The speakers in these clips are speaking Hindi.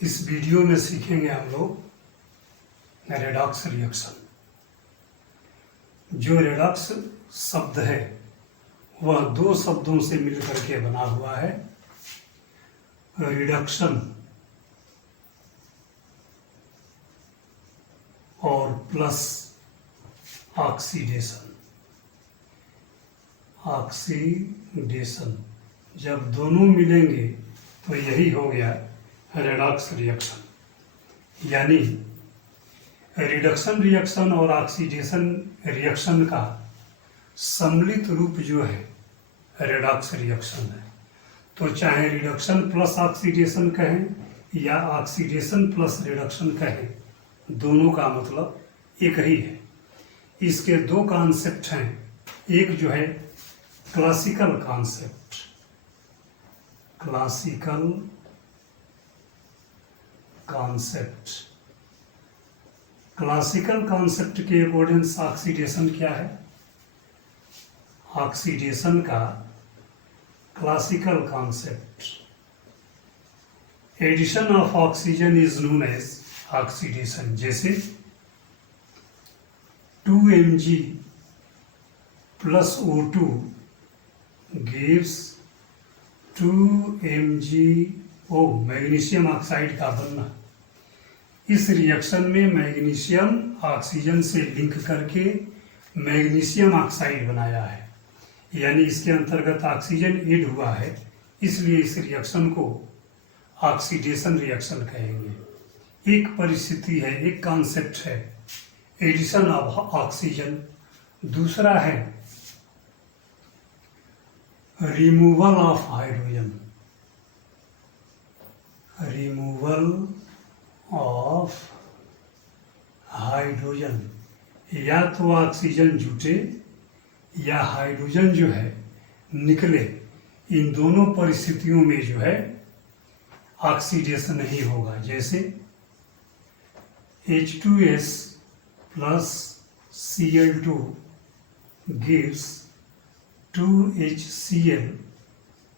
इस वीडियो में सीखेंगे हम लोग रेडॉक्स रिएक्शन। जो रेडॉक्स शब्द है वह दो शब्दों से मिलकर के बना हुआ है, रिडक्शन और प्लस ऑक्सीडेशन। ऑक्सीडेशन जब दोनों मिलेंगे तो यही हो गया रेडॉक्स रिएक्शन। यानी रिडक्शन रिएक्शन और ऑक्सीडेशन रिएक्शन का सम्मिलित रूप जो है रेडॉक्स रिएक्शन है। तो चाहे रिडक्शन प्लस ऑक्सीडेशन कहें या ऑक्सीडेशन प्लस रिडक्शन कहें, दोनों का मतलब एक ही है। इसके दो कॉन्सेप्ट हैं, एक जो है क्लासिकल कॉन्सेप्ट, क्लासिकल कॉन्सेप्ट के अकॉर्डिंग ऑक्सीडेशन क्या है? ऑक्सीडेशन का classical concept, addition of oxygen is known as oxidation. जैसे 2 Mg plus O2 gives 2 MgO, magnesium oxide का बनना। इस रिएक्शन में मैग्नीशियम ऑक्सीजन से लिंक करके मैग्नीशियम ऑक्साइड बनाया है, यानी इसके अंतर्गत ऑक्सीजन ऐड हुआ है, इसलिए इस रिएक्शन को ऑक्सीडेशन रिएक्शन कहेंगे। एक परिस्थिति है, एक कॉन्सेप्ट है एडिशन ऑफ ऑक्सीजन, दूसरा है removal of hydrogen. Removal of hydrogen, या तो ऑक्सीजन जुटे या हाइड्रोजन जो है निकले। इन दोनों परिस्थितियों में जो है ऑक्सीडेशन नहीं होगा। जैसे H2S plus Cl2 gives 2HCl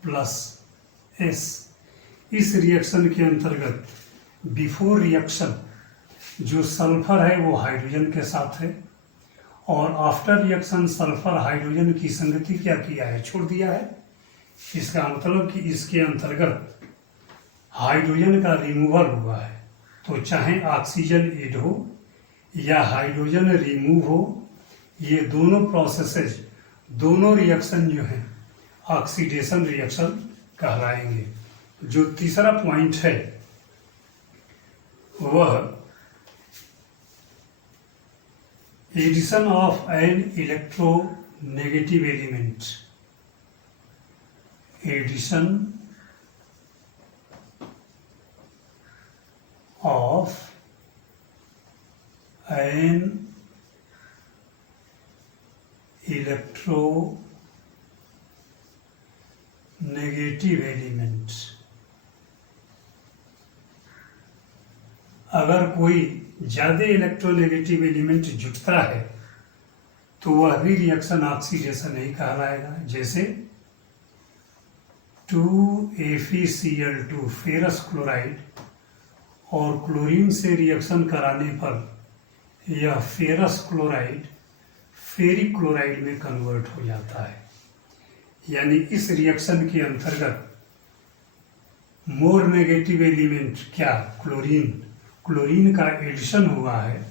plus S। इस रिएक्शन के अंतर्गत बिफोर रिएक्शन जो सल्फर है वो हाइड्रोजन के साथ है, और आफ्टर रिएक्शन सल्फर हाइड्रोजन की संगति क्या किया है? छोड़ दिया है। इसका मतलब कि इसके अंतर्गत हाइड्रोजन का रिमूवल हुआ है। तो चाहे ऑक्सीजन ऐड हो या हाइड्रोजन रिमूव हो, ये दोनों प्रोसेसेस, दोनों रिएक्शन जो हैं ऑक्सीडेशन रिएक्शन कहलाएंगे। जो तीसरा पॉइंट है वह addition of an electronegative element. Addition of an electronegative element. अगर कोई ज्यादा इलेक्ट्रोनेगेटिव एलिमेंट जुटता है तो वह भी रिएक्शन ऑक्सीडेशन नहीं कहलाएगा। जैसे 2FeCl2 फेरस क्लोराइड और क्लोरीन से रिएक्शन कराने पर यह फेरस क्लोराइड फेरिक क्लोराइड में कन्वर्ट हो जाता है। यानी इस रिएक्शन के अंतर्गत मोर नेगेटिव एलिमेंट क्या? क्लोरीन का एडिशन हुआ है,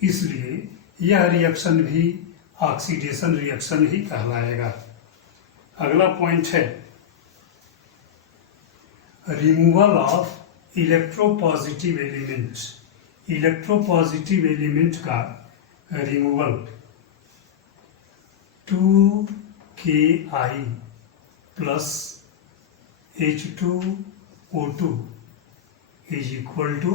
इसलिए यह रिएक्शन भी ऑक्सीडेशन रिएक्शन ही कहलाएगा। अगला पॉइंट है removal of electropositive element. Electropositive element का removal 2Ki plus H2O2 is equal to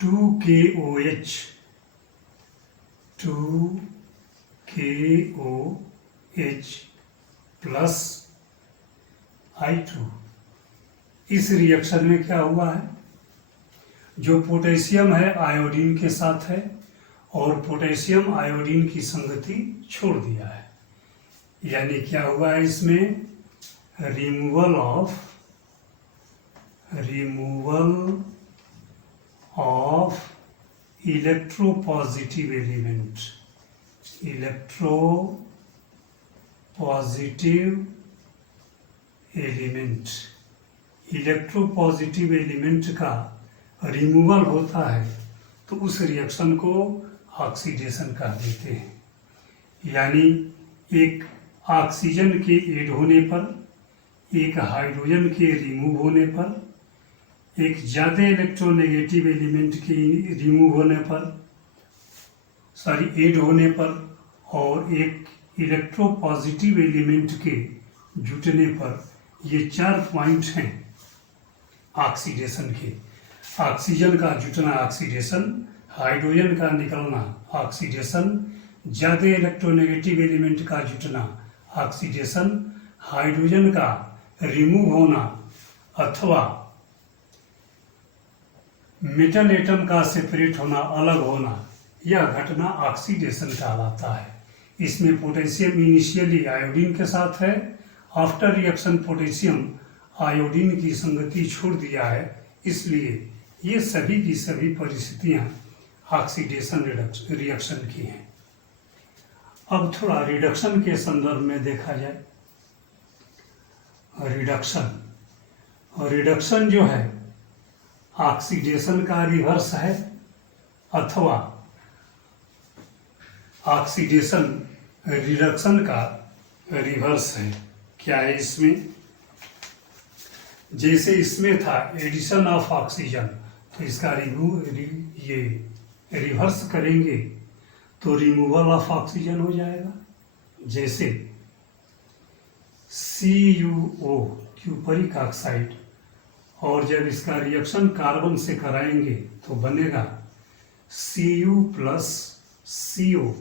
2KOH plus I2। इस रिएक्शन में क्या हुआ है? जो पोटेशियम है आयोडीन के साथ है और पोटेशियम आयोडीन की संगति छोड़ दिया है। यानी क्या हुआ है? इसमें रिमूवल ऑफ इलेक्ट्रोपॉजिटिव एलिमेंट का रिमूवल होता है तो उस रिएक्शन को ऑक्सीडेशन कह देते हैं। यानी एक ऑक्सीजन के ऐड होने पर, एक हाइड्रोजन के रिमूव होने पर, एक ज़्यादा इलेक्ट्रोनेगेटिव एलिमेंट के रिमूव होने पर, ऐड होने पर, और एक इलेक्ट्रोपॉजिटिव एलिमेंट के जुटने पर, ये 4 पॉइंट हैं ऑक्सीडेशन के। ऑक्सीजन का जुटना ऑक्सीडेशन, हाइड्रोजन का निकलना ऑक्सीडेशन, ज़्यादा इलेक्ट्रोनेगेटिव एलिमेंट का जुटना ऑक्सीडेशन, हाइड्रोजन का रिमूव होना अथवा मेटल एटम का सेपरेट होना, अलग होना, यह घटना ऑक्सीडेशन कहलाता है। इसमें पोटेशियम इनिशियली आयोडीन के साथ है, आफ्टर रिएक्शन पोटेशियम आयोडीन की संगति छोड़ दिया है, इसलिए ये सभी की सभी परिस्थितियां ऑक्सीडेशन रिएक्शन की हैं। अब थोड़ा रिडक्शन के संदर्भ में देखा जाए। रिडक्शन जो है ऑक्सीडेशन का रिवर्स है अथवा ऑक्सीडेशन रिडक्शन का रिवर्स है। क्या है इसमें? जैसे इसमें था एडिशन ऑफ ऑक्सीजन, तो इसका रिवर्स करेंगे तो रिमूवल ऑफ ऑक्सीजन हो जाएगा। जैसे CuO क्यूपरिक ऑक्साइड, और जब इसका रिएक्शन कार्बन से कराएंगे तो बनेगा Cu प्लस CO।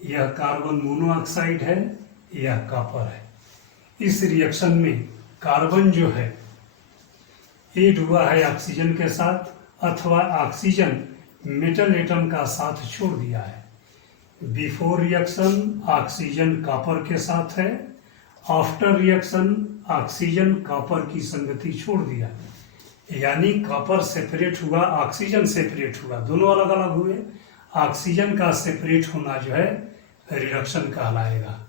यह कार्बन मोनोऑक्साइड है, यह कॉपर है। इस रिएक्शन में कार्बन जो है ऐड हुआ है ऑक्सीजन के साथ, अथवा ऑक्सीजन मेटल एटम का साथ छोड़ दिया है। बिफोर रिएक्शन ऑक्सीजन कॉपर के साथ है, आफ्टर रिएक्शन ऑक्सीजन कॉपर की संगति छोड़ दिया, यानी कॉपर सेपरेट हुआ, ऑक्सीजन सेपरेट हुआ, दोनों अलग अलग हुए। ऑक्सीजन का सेपरेट होना जो है रिडक्शन कहलाएगा।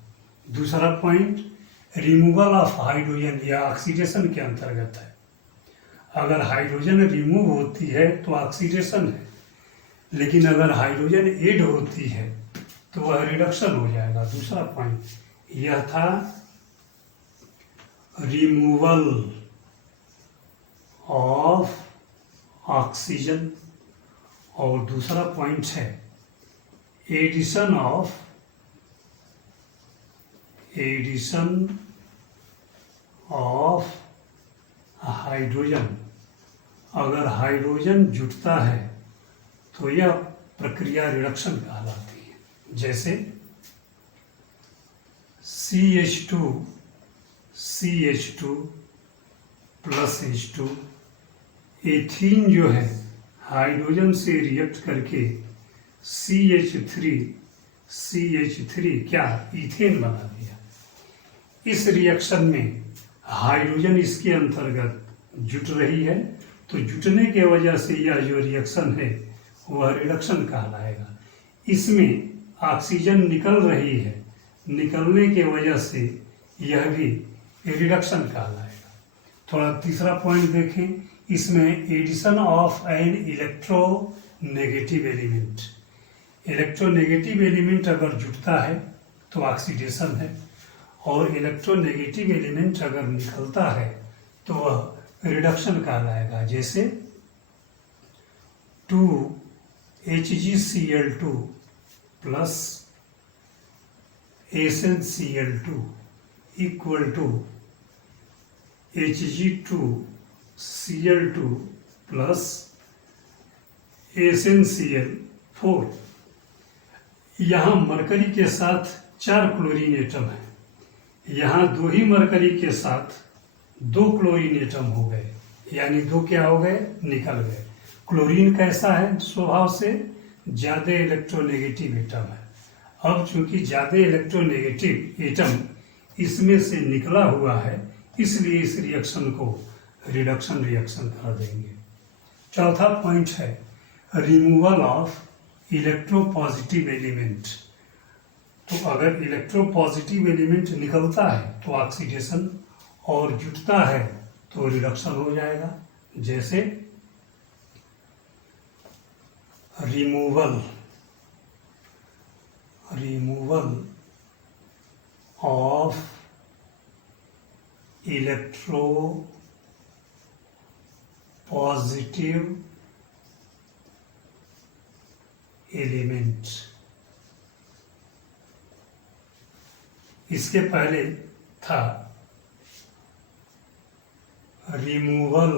दूसरा पॉइंट, रिमूवल ऑफ हाइड्रोजन, यह ऑक्सीडेशन के अंतर्गत है। अगर हाइड्रोजन रिमूव होती है तो ऑक्सीडेशन है, लेकिन अगर हाइड्रोजन ऐड होती है तो वह रिडक्शन हो जाएगा। दूसरा पॉइंट यह था रिमूवल ऑफ ऑक्सीजन, और दूसरा पॉइंट है एडिशन ऑफ हाइड्रोजन। अगर हाइड्रोजन जुटता है तो यह प्रक्रिया रिडक्शन कहलाती है। जैसे CH2 प्लस H2, एथीन जो है हाइड्रोजन से रिएक्ट करके CH3 क्या इथेन बना दिया। इस रिएक्शन में हाइड्रोजन इसके अंतर्गत जुट रही है, तो जुटने के वजह से यह जो रिएक्शन है वह रिडक्शन कहलाएगा। इसमें ऑक्सीजन निकल रही है, निकलने के वजह से यह भी रिडक्शन कहलाएगा। थोड़ा तीसरा पॉइंट देखें, इसमें addition of an electronegative element. Electronegative element अगर जुटता है तो ऑक्सीडेशन है, और इलेक्ट्रोनेगेटिव एलिमेंट अगर निकलता है तो वह रिडक्शन कहलाएगा। जैसे 2HgCl2 plus SnCl2 equal to Hg2Cl2 plus SnCl4। यहाँ मरकरी के साथ 4 क्लोरीन एटम है, यहाँ 2 ही मरकरी के साथ 2 क्लोरीन एटम हो गए, यानी 2 क्या हो गए, निकल गए। क्लोरीन कैसा है स्वभाव से? ज़्यादा इलेक्ट्रोनेगेटिव एटम है। अब चूंकि ज़्यादा इलेक्ट्रोनेगेटिव एटम इसमें से निकला हुआ है, इसलिए इस रिएक्शन को रिडक्शन रिएक्शन कर देंगे। चौथा पॉइंट है रिमूवल ऑफ इलेक्ट्रोपॉजिटिव एलिमेंट। तो अगर इलेक्ट्रोपॉजिटिव एलिमेंट निकलता है तो ऑक्सीडेशन और जुटता है तो रिडक्शन हो जाएगा। जैसे रिमूवल ऑफ इलेक्ट्रोपॉजिटिव एलिमेंट। इसके पहले था removal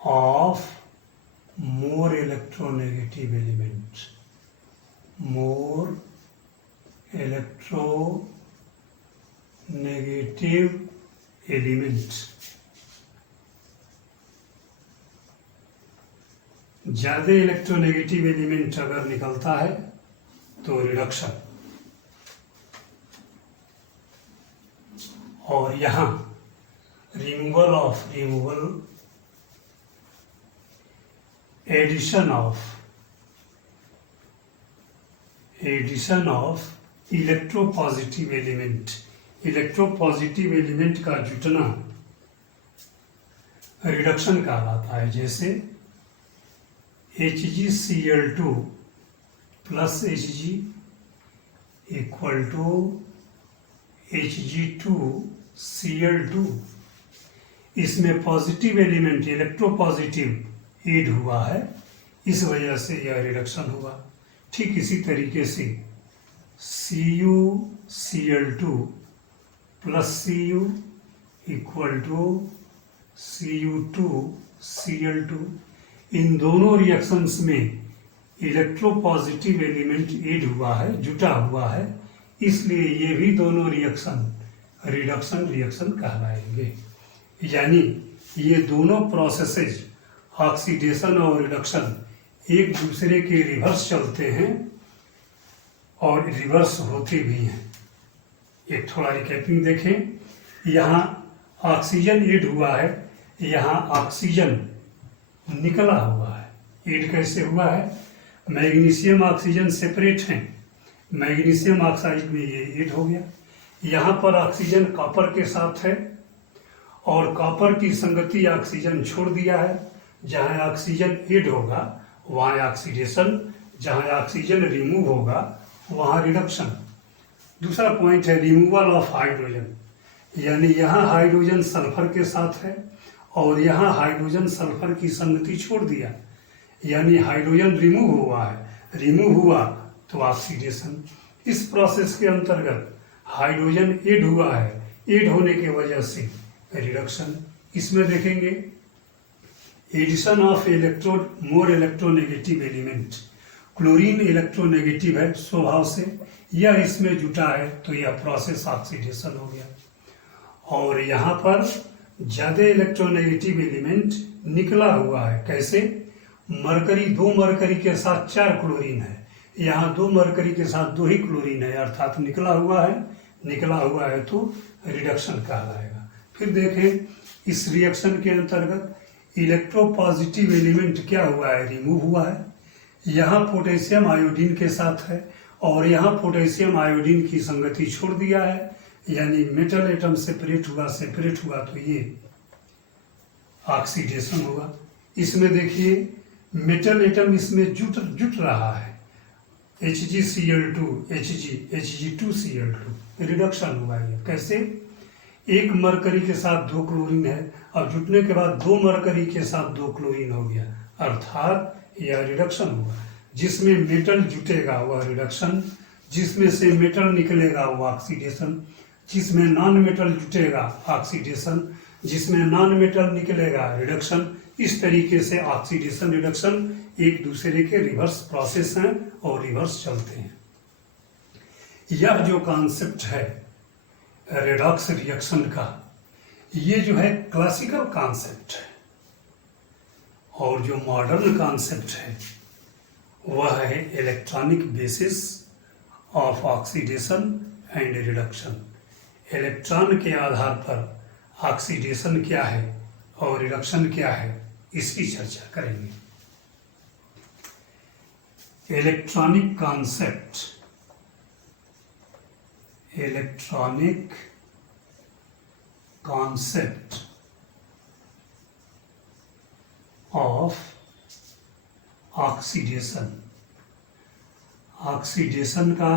of more electronegative element. More electronegative element, ज्यादा इलेक्ट्रोनेगेटिव एलिमेंट अगर निकलता है तो रिडक्शन। और यहाँ removal addition of electropositive element. Electropositive element का जुटना रिडक्शन कहलाता है। जैसे HgCl2 plus Hg equal to Hg2Cl2। इसमें पॉजिटिव एलिमेंट इलेक्ट्रोपॉजिटिव ऐड हुआ है, इस वजह से यह रिडक्शन हुआ। ठीक इसी तरीके से CuCl2 plus Cu equal to Cu2Cl2। इन दोनों रिएक्शंस में इलेक्ट्रोपॉजिटिव एलिमेंट ऐड हुआ है, जुटा हुआ है, इसलिए ये भी दोनों रिएक्शन रिडक्शन रिएक्शन कहलाएंगे। यानी ये दोनों प्रोसेसेज ऑक्सीडेशन और रिडक्शन एक दूसरे के रिवर्स चलते हैं और रिवर्स होते भी हैं। एक थोड़ा रिकैपिंग देखें, यहाँ ऑक्सीजन ऐड हुआ है, यहाँ ऑक्सीजन निकला हुआ है। ऐड कैसे हुआ है? मैग्नीशियम ऑक्सीजन सेपरेट हैं, मैग्नीशियम ऑक्साइड में ये ऐड हो गया। यहाँ पर ऑक्सीजन कॉपर के साथ है और कॉपर की संगति ऑक्सीजन छोड़ दिया है। जहाँ ऑक्सीजन ऐड होगा वहाँ ऑक्सीडेशन, जहाँ ऑक्सीजन रिमूव होगा वहाँ रिडक्शन। दूसरा पॉइंट है रिमूवल ऑफ हाइड्रोजन, यानी यहाँ हाइड्रोजन सल्फर के साथ है और यहाँ हाइड्रोजन सल्फर की संगति छोड़ दिया, यानी हाइड्रोजन रिमूव हुआ है। रिमूव हुआ तो ऑक्सीडेशन। इस प्रोसेस के अंतर्गत हाइड्रोजन ऐड हुआ है, ऐड होने की वजह से रिडक्शन। इसमें देखेंगे addition of more electronegative element. Chlorine electronegative है स्वभाव से, यह इसमें जुटा है तो यह प्रोसेस ऑक्सीडेशन हो गया। और यहाँ पर ज्यादा इलेक्ट्रोनेगेटिव एलिमेंट निकला हुआ है। कैसे? मरकरी, 2 मरकरी के साथ 4 क्लोरीन है, यहाँ 2 मरकरी के साथ 2 ही क्लोरीन है, अर्थात निकला हुआ है तो रिडक्शन कहलाएगा। फिर देखें इस रिएक्शन के अंतर्गत इलेक्ट्रोपॉजिटिव एलिमेंट क्या हुआ है? रिमूव हुआ है। यहाँ पोटेशियम आयोडीन के साथ है और यहाँ पोटेशियम आयोडीन की संगति छोड़ दिया है, यानी मेटल एटम सेपरेट हुआ तो ये ऑक्सीडेशन होगा। इसमें देखिए मेटल एटम इसमें जुट रहा है, HgCl2 Hg2Cl2, रिडक्शन हुआ है। कैसे? 1 मरकरी के साथ 2 क्लोरीन है, अब जुटने के बाद 2 मरकरी के साथ 2 क्लोरीन हो गया, अर्थात यह रिडक्शन हुआ। जिसमें मेटल जुटेगा वह रिडक्शन, जिसमें से मेटल निकलेगा वो ऑक्सीडेशन, जिसमें नॉन मेटल जुटेगा ऑक्सीडेशन, जिसमें नॉन मेटल निकलेगा रिडक्शन। इस तरीके से ऑक्सीडेशन रिडक्शन एक दूसरे के रिवर्स प्रोसेस हैं और रिवर्स चलते हैं। यह जो कॉन्सेप्ट है रेडॉक्स रिएक्शन का, ये जो है क्लासिकल कॉन्सेप्ट है, और जो मॉडर्न कॉन्सेप्ट है वह है electronic basis of oxidation and reduction. Electron के आधार पर ऑक्सीडेशन क्या है और रिडक्शन क्या है, इसकी चर्चा करेंगे। Electronic concept, electronic concept of oxidation. Oxidation का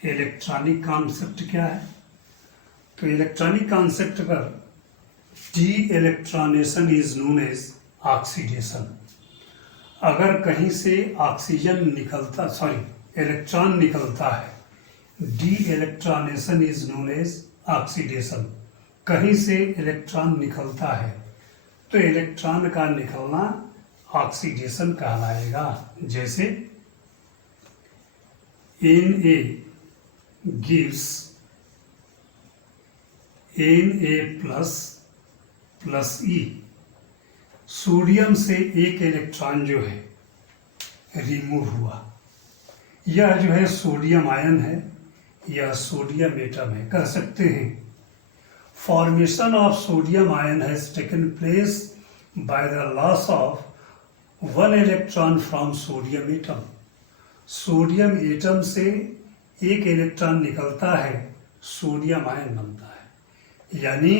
इलेक्ट्रॉनिक कॉन्सेप्ट क्या है? तो इलेक्ट्रॉनिक कॉन्सेप्ट पर de electronation is known as oxidation. अगर कहीं से ऑक्सीजन निकलता इलेक्ट्रॉन निकलता है, de electronation is known as oxidation. कहीं से इलेक्ट्रॉन निकलता है तो इलेक्ट्रॉन का निकलना ऑक्सीडेशन कहलाएगा। जैसे Na gives Na plus E। Sodium से एक इलेक्ट्रॉन जो है रिमूव हुआ। यह जो है सोडियम आयन है, यह सोडियम एटम है। कह सकते हैं formation of sodium ion has taken place by the loss of one electron from sodium atom. Sodium atom से एक इलेक्ट्रॉन निकलता है, सोडियम आयन बनता है। यानी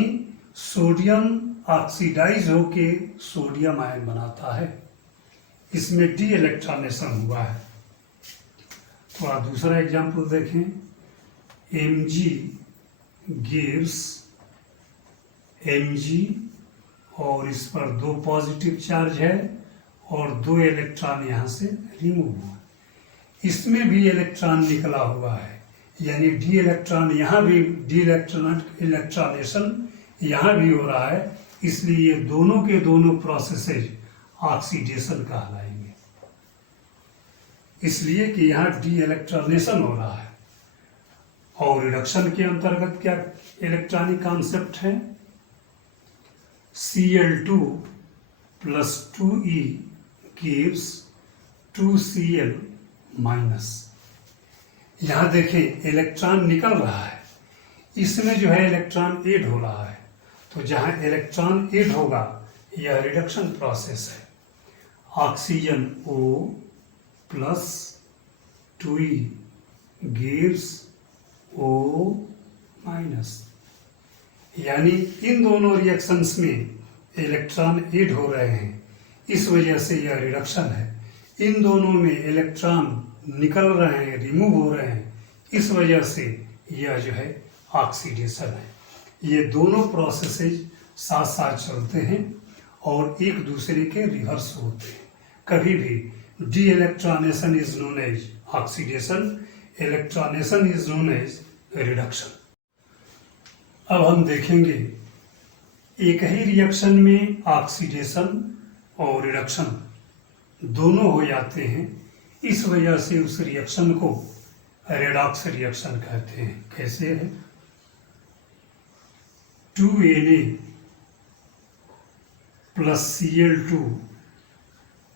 सोडियम ऑक्सीडाइज होके सोडियम आयन बनाता है। इसमें डी इलेक्ट्रॉनेशन हुआ है। तो आप दूसरा एग्जाम्पल देखें। Mg गिव्स Mg और इस पर 2 पॉजिटिव चार्ज है और 2 इलेक्ट्रॉन यहाँ से रिमूव हुआ। इसमें भी इलेक्ट्रॉन निकला हुआ है, यानी डी इलेक्ट्रॉन यहाँ भी डी इलेक्ट्रॉनेशन यहाँ भी हो रहा है। इसलिए ये दोनों के दोनों प्रोसेसेज ऑक्सीडेशन कहलाएंगे, इसलिए कि यहाँ डी इलेक्ट्रॉनेशन हो रहा है। और रिडक्शन के अंतर्गत क्या इलेक्ट्रॉनिक कॉन्सेप्ट है? Cl2 plus 2E gives 2Cl minus. यहाँ देखें इलेक्ट्रॉन निकल रहा है, इसमें जो है इलेक्ट्रॉन ऐड हो रहा है। तो जहाँ इलेक्ट्रॉन ऐड होगा यह रिडक्शन प्रोसेस है। Oxygen O plus 2E gives O minus. यानी इन दोनों रिएक्शंस में इलेक्ट्रॉन ऐड हो रहे हैं, इस वजह से यह रिडक्शन है। इन दोनों में इलेक्ट्रॉन निकल रहे हैं, रिमूव हो रहे हैं, इस वजह से यह जो है ऑक्सीडेशन है। ये दोनों प्रोसेसेज साथ साथ चलते हैं और एक दूसरे के रिवर्स होते हैं। कभी भी de electronation is known as oxidation, electronation is known as reduction. अब हम देखेंगे एक ही रिएक्शन में ऑक्सीडेशन और रिडक्शन दोनों हो जाते हैं, इस वजह से उस रिएक्शन को रेडॉक्स रिएक्शन कहते हैं। कैसे है? 2Na plus Cl2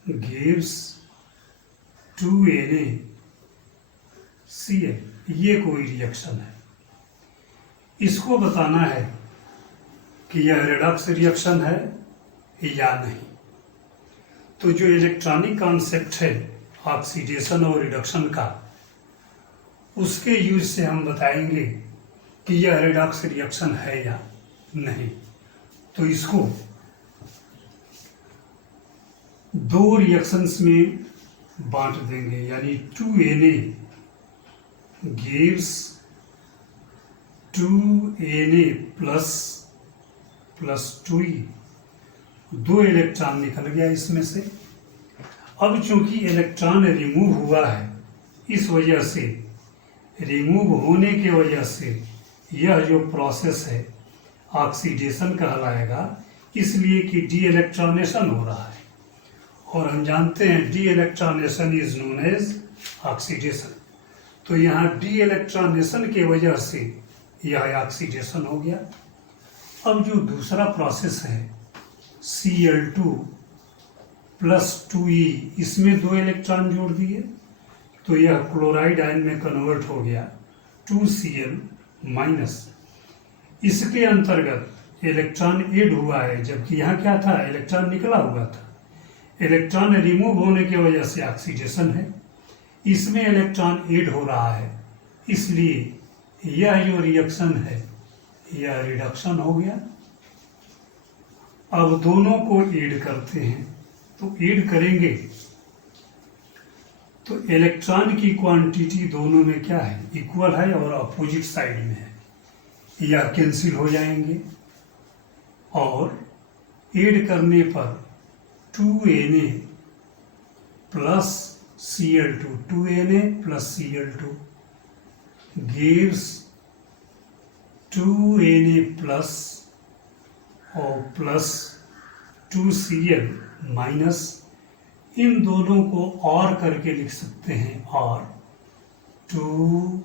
gives 2Na Cl। ये कोई रिएक्शन है। इसको बताना है कि यह रेडॉक्स रिएक्शन है या नहीं। तो जो इलेक्ट्रॉनिक कॉन्सेप्ट है ऑक्सीडेशन और रिडक्शन का, उसके यूज से हम बताएंगे कि यह रेडॉक्स रिएक्शन है या नहीं। तो इसको 2 रिएक्शंस में बांट देंगे, यानी 2Na gives 2Na plus 2E। 2 electron निकल गया इसमें से। अब चूंकि इलेक्ट्रॉन रिमूव हुआ है, इस वजह से रिमूव होने की वजह से यह जो प्रोसेस है ऑक्सीडेशन कहलाएगा, इसलिए कि डी इलेक्ट्रॉनेशन हो रहा है। और हम जानते हैं de electronation is known as oxidation. तो यहाँ डी इलेक्ट्रॉनेशन की वजह से यह ऑक्सीडेशन हो गया। अब जो दूसरा प्रोसेस है Cl2 प्लस 2E, इसमें 2 इलेक्ट्रॉन जोड़ दिए तो यह क्लोराइड आयन में कन्वर्ट हो गया 2Cl माइनस। इसके अंतर्गत इलेक्ट्रॉन ऐड हुआ है, जबकि यहाँ क्या था, इलेक्ट्रॉन निकला हुआ था। इलेक्ट्रॉन रिमूव होने की वजह से ऑक्सीडेशन है, इसमें इलेक्ट्रॉन ऐड हो रहा है, इसलिए यह जो रिएक्शन है यह रिडक्शन हो गया। अब दोनों को ऐड करते हैं, तो ऐड करेंगे तो इलेक्ट्रॉन की क्वांटिटी दोनों में क्या है, इक्वल है और अपोजिट साइड में है, यह कैंसिल हो जाएंगे और ऐड करने पर 2Na plus Cl2, 2Na plus Cl2 gives 2Na plus और प्लस 2Cl माइनस, इन दोनों को और करके लिख सकते हैं, और 2NaCl,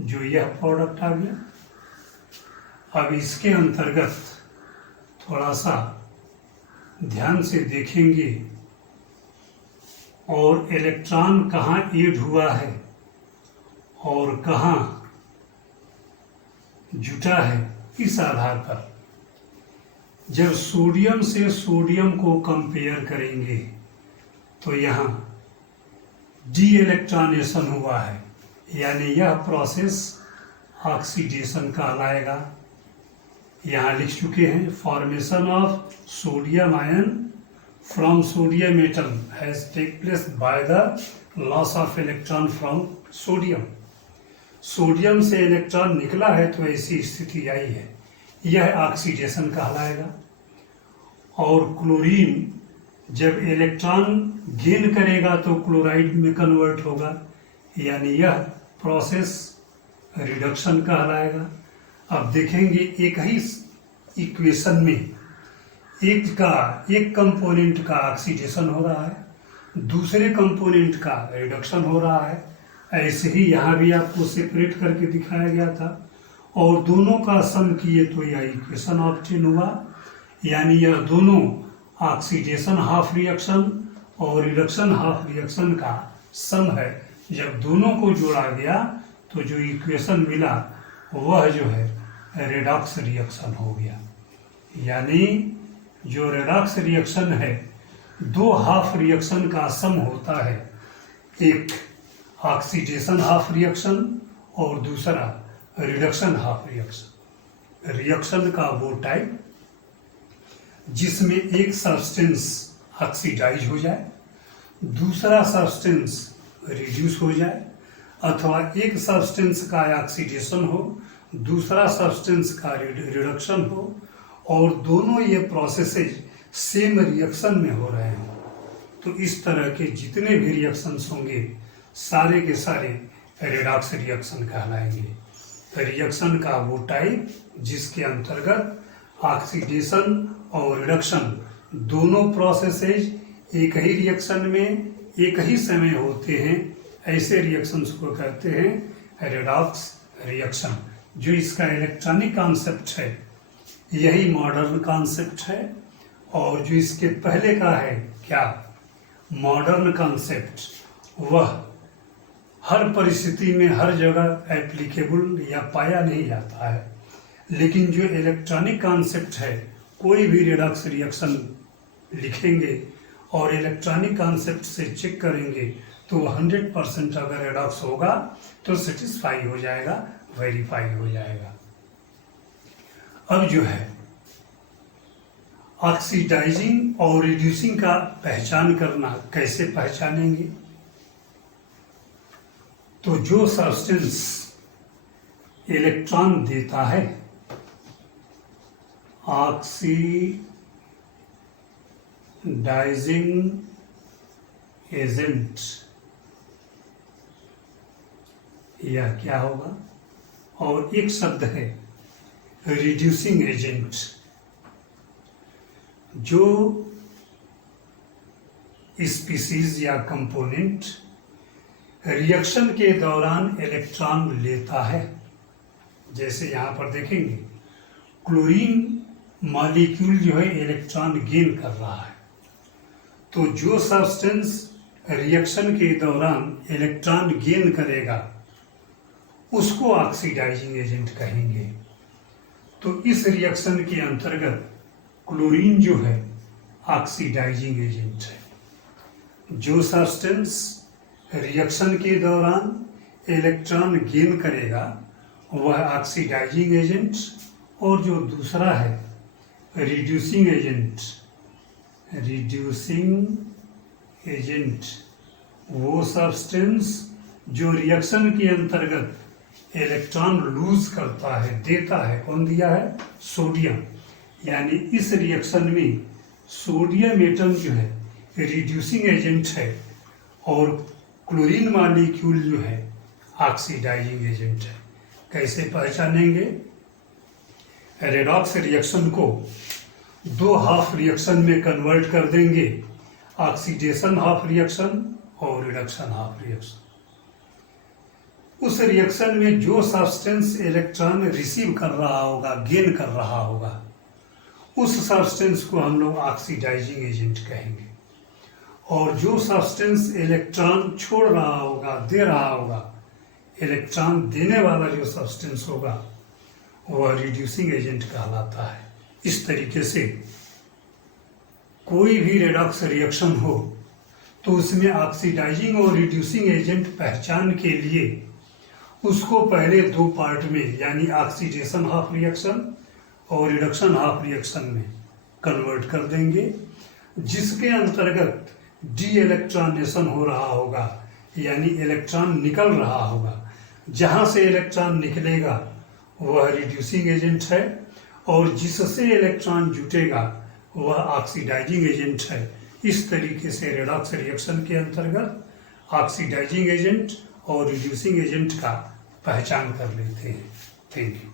जो यह प्रोडक्ट आ गया। अब इसके अंतर्गत थोड़ा सा ध्यान से देखेंगे और इलेक्ट्रॉन कहाँ ऐड हुआ है और कहाँ जुटा है, इस आधार पर जब सोडियम से सोडियम को कंपेयर करेंगे तो यहाँ डी इलेक्ट्रॉनेशन हुआ है, यानी यह प्रोसेस ऑक्सीडेशन कहलाएगा। यहाँ लिख चुके हैं, formation of sodium ion from sodium atom has take place by the loss of electron from sodium. Sodium से इलेक्ट्रॉन निकला है तो ऐसी स्थिति आई है, यह ऑक्सीडेशन कहलाएगा। और क्लोरीन जब इलेक्ट्रॉन गेन करेगा तो क्लोराइड में कन्वर्ट होगा, यानी यह प्रोसेस रिडक्शन कहलाएगा। अब देखेंगे एक ही इक्वेशन में एक कंपोनेंट का ऑक्सीडेशन हो रहा है, दूसरे कंपोनेंट का रिडक्शन हो रहा है। ऐसे ही यहाँ भी आपको सेपरेट करके दिखाया गया था और दोनों का सम किए तो यह इक्वेशन ऑब्टेन हुआ, यानी यह दोनों ऑक्सीडेशन हाफ रिएक्शन और रिडक्शन हाफ रिएक्शन का सम है। जब दोनों को जोड़ा गया तो जो इक्वेशन मिला वह जो है रेडॉक्स रिएक्शन हो गया। यानी जो रेडॉक्स रिएक्शन है, दो हाफ रिएक्शन का सम होता है, एक ऑक्सीडेशन हाफ रिएक्शन और दूसरा रिडक्शन हाफ रिएक्शन। रिएक्शन का वो टाइप जिसमें एक सब्सटेंस ऑक्सीडाइज हो जाए, दूसरा सब्सटेंस रिड्यूस हो जाए, अथवा एक सब्सटेंस का ऑक्सीडेशन हो, दूसरा सब्सटेंस का रिडक्शन हो, और दोनों ये प्रोसेसेज सेम रिएक्शन में हो रहे हों। तो इस तरह के जितने भी रिएक्शंस होंगे सारे के सारे रेडॉक्स रिएक्शन कहलाएंगे। रिएक्शन का वो टाइप जिसके अंतर्गत ऑक्सीडेशन और रिडक्शन दोनों प्रोसेसेज एक ही रिएक्शन में एक ही समय होते हैं, ऐसे रिएक्शंस को कहते हैं रेडॉक्स रिएक्शन। जो इसका इलेक्ट्रॉनिक कॉन्सेप्ट है यही मॉडर्न कॉन्सेप्ट है, और जो इसके पहले का है क्या मॉडर्न कॉन्सेप्ट, वह हर परिस्थिति में हर जगह एप्लीकेबल या पाया नहीं जाता है। लेकिन जो इलेक्ट्रॉनिक कॉन्सेप्ट है, कोई भी रेडॉक्स रिएक्शन लिखेंगे और इलेक्ट्रॉनिक कॉन्सेप्ट से चेक करेंगे तो 100% अगर रेडॉक्स होगा तो सेटिस्फाई हो जाएगा, वेरीफाई हो जाएगा। अब जो है ऑक्सीडाइजिंग और रिड्यूसिंग का पहचान करना, कैसे पहचानेंगे? तो जो सब्सटेंस इलेक्ट्रॉन देता है, ऑक्सीडाइजिंग एजेंट, यह क्या होगा? और एक शब्द है रिड्यूसिंग एजेंट। जो स्पीसीज या कंपोनेंट रिएक्शन के दौरान इलेक्ट्रॉन लेता है, जैसे यहाँ पर देखेंगे क्लोरीन मॉलिक्यूल जो है इलेक्ट्रॉन गेन कर रहा है। तो जो सब्सटेंस रिएक्शन के दौरान इलेक्ट्रॉन गेन करेगा उसको ऑक्सीडाइजिंग एजेंट कहेंगे। तो इस रिएक्शन के अंतर्गत क्लोरीन जो है ऑक्सीडाइजिंग एजेंट है। जो सब्सटेंस रिएक्शन के दौरान इलेक्ट्रॉन गेन करेगा वह ऑक्सीडाइजिंग एजेंट, और जो दूसरा है रिड्यूसिंग एजेंट वो सब्सटेंस जो रिएक्शन के अंतर्गत इलेक्ट्रॉन लूज करता है, देता है। कौन दिया है? सोडियम। यानी इस रिएक्शन में सोडियम एटम जो है रिड्यूसिंग एजेंट है और क्लोरीन मॉलिक्यूल जो है ऑक्सीडाइजिंग एजेंट है। कैसे पहचानेंगे? रेडॉक्स रिएक्शन को दो हाफ रिएक्शन में कन्वर्ट कर देंगे, ऑक्सीडेशन हाफ रिएक्शन और रिडक्शन हाफ रिएक्शन। उस रिएक्शन में जो सब्सटेंस इलेक्ट्रॉन रिसीव कर रहा होगा, गेन कर रहा होगा, उस सब्सटेंस को हम लोग ऑक्सीडाइजिंग एजेंट कहेंगे। और जो सब्सटेंस इलेक्ट्रॉन छोड़ रहा होगा, दे रहा होगा, इलेक्ट्रॉन देने वाला जो सब्सटेंस होगा वह रिड्यूसिंग एजेंट कहलाता है। इस तरीके से कोई भी रेडॉक्स रिएक्शन हो तो उसमें ऑक्सीडाइजिंग और रिड्यूसिंग एजेंट पहचान के लिए उसको पहले दो पार्ट में, यानी ऑक्सीडेशन हाफ रिएक्शन और रिडक्शन हाफ रिएक्शन में कन्वर्ट कर देंगे, जिसके अंतर्गत डी इलेक्ट्रॉनेशन हो रहा होगा, यानी इलेक्ट्रॉन निकल रहा होगा। जहाँ से इलेक्ट्रॉन निकलेगा वह रिड्यूसिंग एजेंट है, और जिससे इलेक्ट्रॉन जुटेगा वह ऑक्सीडाइजिंग एजेंट है। इस तरीके से रेडॉक्स रिएक्शन के अंतर्गत ऑक्सीडाइजिंग एजेंट और रिड्यूसिंग एजेंट का पहचान कर लेते हैं। Thank you.